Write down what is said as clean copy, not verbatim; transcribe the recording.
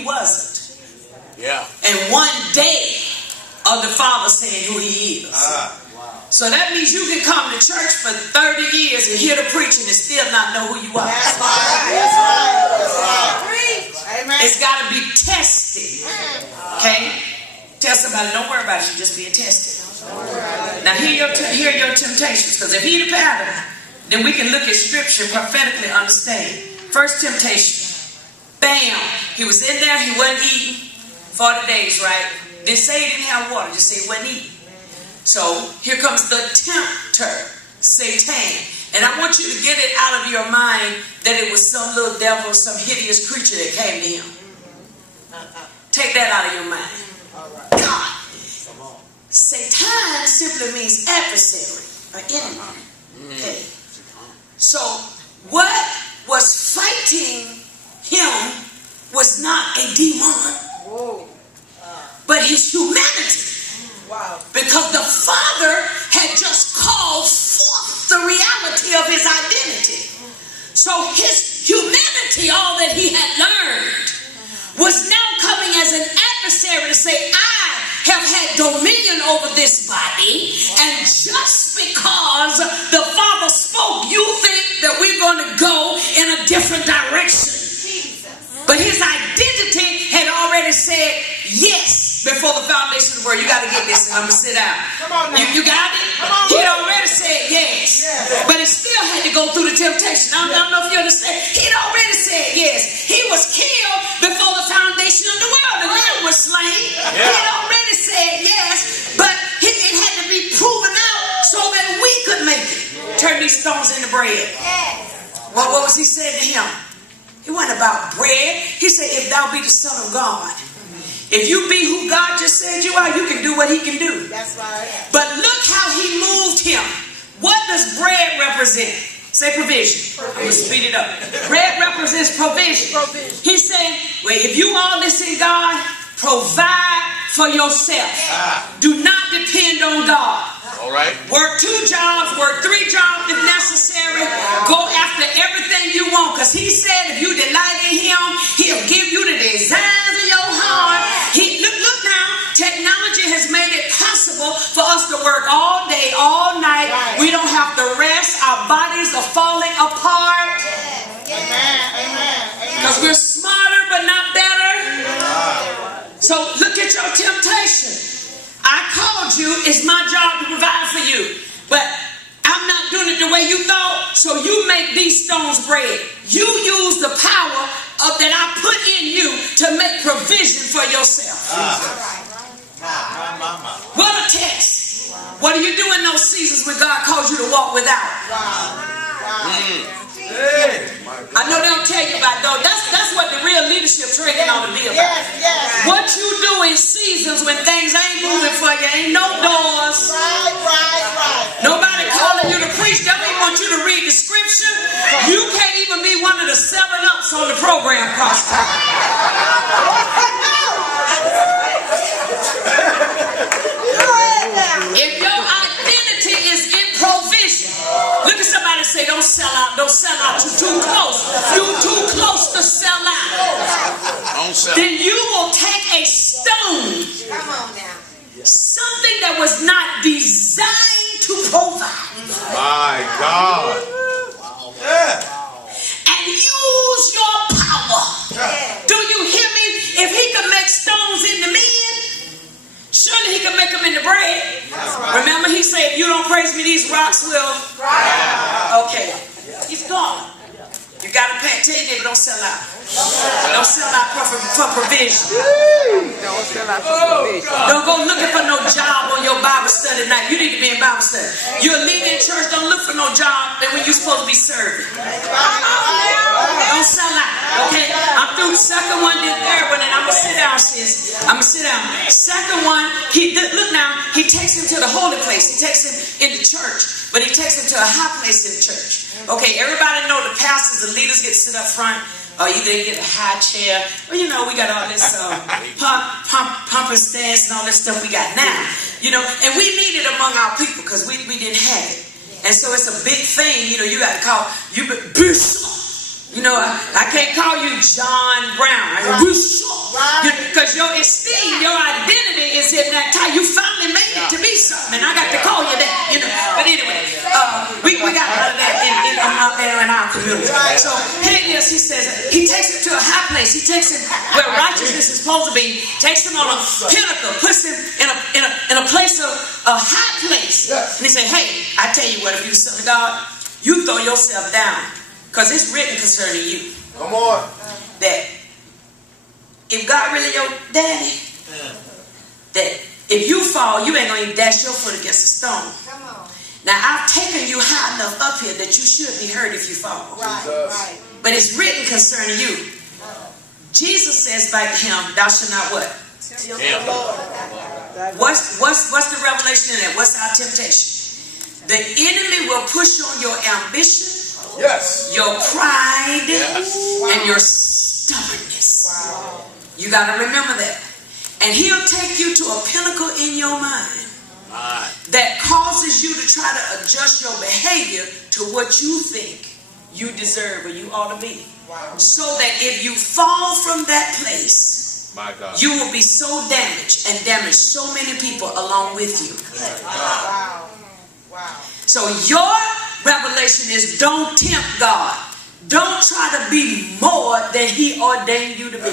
he wasn't. Yeah. And one day of the Father saying who he is. So that means you can come to church for 30 years and hear the preaching and still not know who you are. That's right. Amen. It's got to be tested. Okay? Tell somebody, don't worry about it. You're just being tested. Now hear your temptations. Because if he the pattern, then we can look at scripture and prophetically understand. First temptation. Bam. He was in there. He wasn't eating 40 days, right? Didn't say he didn't have water. Just say he wasn't eating. So here comes the tempter, Satan. And I want you to get it out of your mind that it was some little devil, some hideous creature that came to him. Take that out of your mind. God. Satan simply means adversary or enemy. Okay. So what was fighting him was not a demon, but his humanity. Because the Father had just called forth the reality of his identity. So his humanity, all that he had learned, was now coming as an adversary to say, I have had dominion over this body, and just because the Father spoke, you think that we're going to go in a different direction. But his identity had already said yes before the foundation of the world. You got to get this, and I'm going to sit down. You got it? He had already said yes. But he still had to go through the temptation. I don't know if you understand. He had already said yes. He was killed before the foundation of the world. The Lamb was slain. He had already said yes, but it had to be proven out so that we could make it. Turn these stones into bread. What was he saying to him? It wasn't about bread. He said, if thou be the Son of God, if you be who God just said you are, you can do what he can do. That's right. But look how he moved him. What does bread represent? Say provision. I'm going to speed it up. Bread represents provision. He said, well, if you all listen, God, provide for yourself. Do not depend on God. All right. Work 2 jobs, work 3 jobs if necessary. Go after everything you want. Because he said if you delight in him, he'll give you the desires of your heart. Look now, technology has made it possible for us to work all day, all night. We don't have to rest. Our bodies are falling apart. Amen. Because we're smarter but not better. So look at your temptation. I called you. It's my job to provide for you. But I'm not doing it the way you thought. So you make these stones bread. You use the power that I put in you to make provision for yourself. What a test. What do you do in those seasons when God calls you to walk without? I know they don't tell you about those. That's what the real leadership training ought to be about. What you do in seasons when things ain't moving for you, ain't no doors. Nobody calling you to preach. They don't even want you to read the scripture. You can't even be one of the 7-ups on the program cost. If your identity is in provision, look at somebody and say, don't sell out. Don't sell out. You're too close. You're too close to sell out. Don't sell. Then you will take a stone. Come on now. Something that was not designed to provide. My God. And use your power. Do you hear me? If he could make stones into men, surely he could make them into bread. Remember he said, if you don't praise me, these rocks will. Okay. He's gone. You got to pay. Tell your neighbor, don't sell out. Don't sell out for provision. Don't sell out for provision. Don't go looking for no job on your Bible study night. You need to be in Bible study. You're leaving church, don't look for no job that when you're supposed to be serving. Don't sell out. Okay? I'm through the second one, then third one, and I'm going to sit down, sis. I'm going to sit down. Second one, look now, he takes him to the holy place. He takes him into church, but he takes him to a high place in the church. Okay, everybody know the pastors, the leaders get to sit up front. Or either they get a high chair, or we got all this pump and stance and all this stuff we got now. And we need it among our people because we didn't have it. And so it's a big thing, you got to call, you Bishop. I can't call you John Brown. Bishop. Because your esteem, your identity is in that time. You finally made it to be something. And I got to call you that. You know. But anyway, we got a lot of that in our community. So here it is. He says, he takes him to a high place. He takes him where righteousness is supposed to be. Takes him on a pinnacle. Puts him in a place of a high place. And he said, hey, I tell you what, if you're the Son of God, you throw yourself down. Because it's written concerning you. Come on. That if God really your daddy, that if you fall, you ain't going to even dash your foot against a stone. Come on. Now, I've taken you high enough up here that you should be hurt if you fall. Right. But it's written concerning you. Jesus says back to him, thou shalt not what? What's the revelation in that? What's our temptation? The enemy will push on your ambition, your pride, and your stubbornness. You got to remember that. And he'll take you to a pinnacle in your mind that causes you to try to adjust your behavior to what you think you deserve or you ought to be. So that if you fall from that place, My God. you will be so damaged and damage so many people along with you. So your revelation is don't tempt God. Don't try to be more than he ordained you to be.